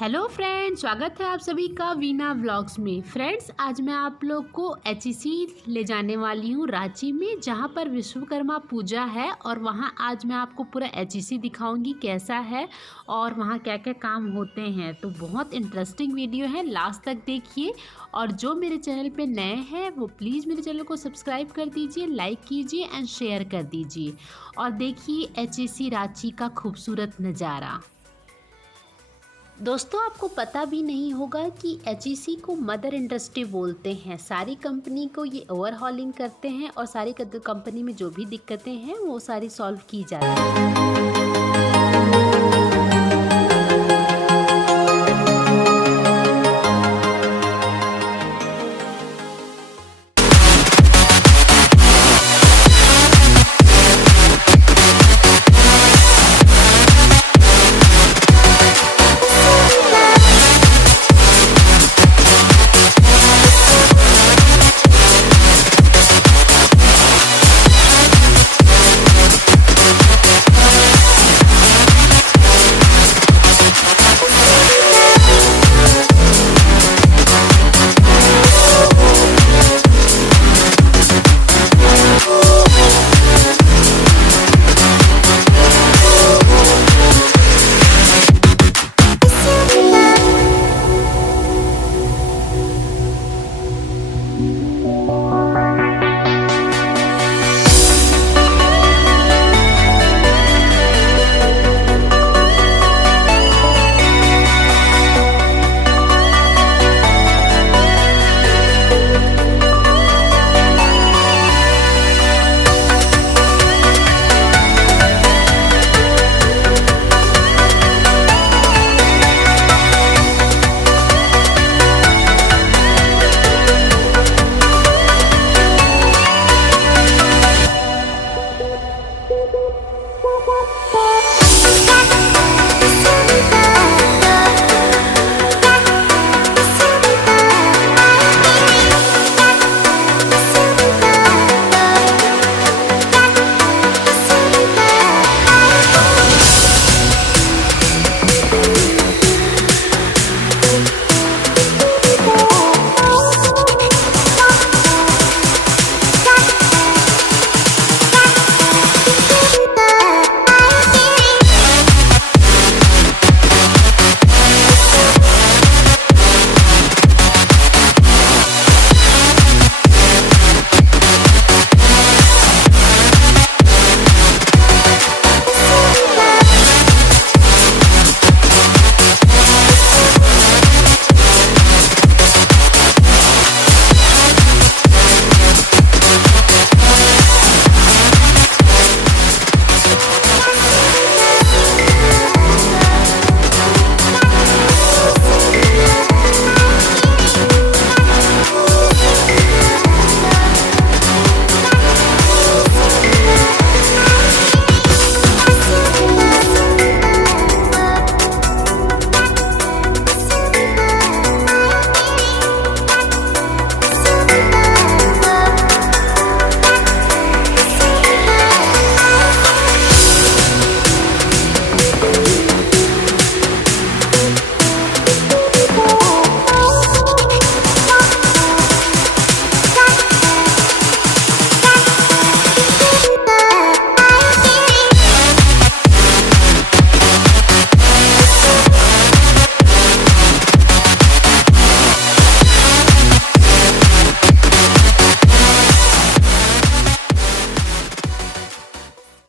Hello friends, स्वागत है आप सभी का वीना व्लॉग्स में। फ्रेंड्स, आज मैं आप लोग को एचईसी ले जाने वाली हूँ रांची में, जहाँ पर विश्वकर्मा पूजा है। और वहाँ आज मैं आपको पूरा एचईसी दिखाऊंगी कैसा है और वहाँ क्या क्या काम होते हैं। तो बहुत इंटरेस्टिंग वीडियो है, लास्ट तक देखिए। और जो मेरे चैनल पे नए हैं वो प्लीज़ मेरे चैनल को सब्सक्राइब कर दीजिए, लाइक कीजिए एंड शेयर कर दीजिए। और देखिए एचईसी रांची का खूबसूरत नज़ारा। दोस्तों, आपको पता भी नहीं होगा कि एचईसी को मदर इंडस्ट्री बोलते हैं। सारी कंपनी को ये ओवरहॉलिंग करते हैं और सारी कंपनी में जो भी दिक्कतें हैं वो सारी सॉल्व की जाती हैं।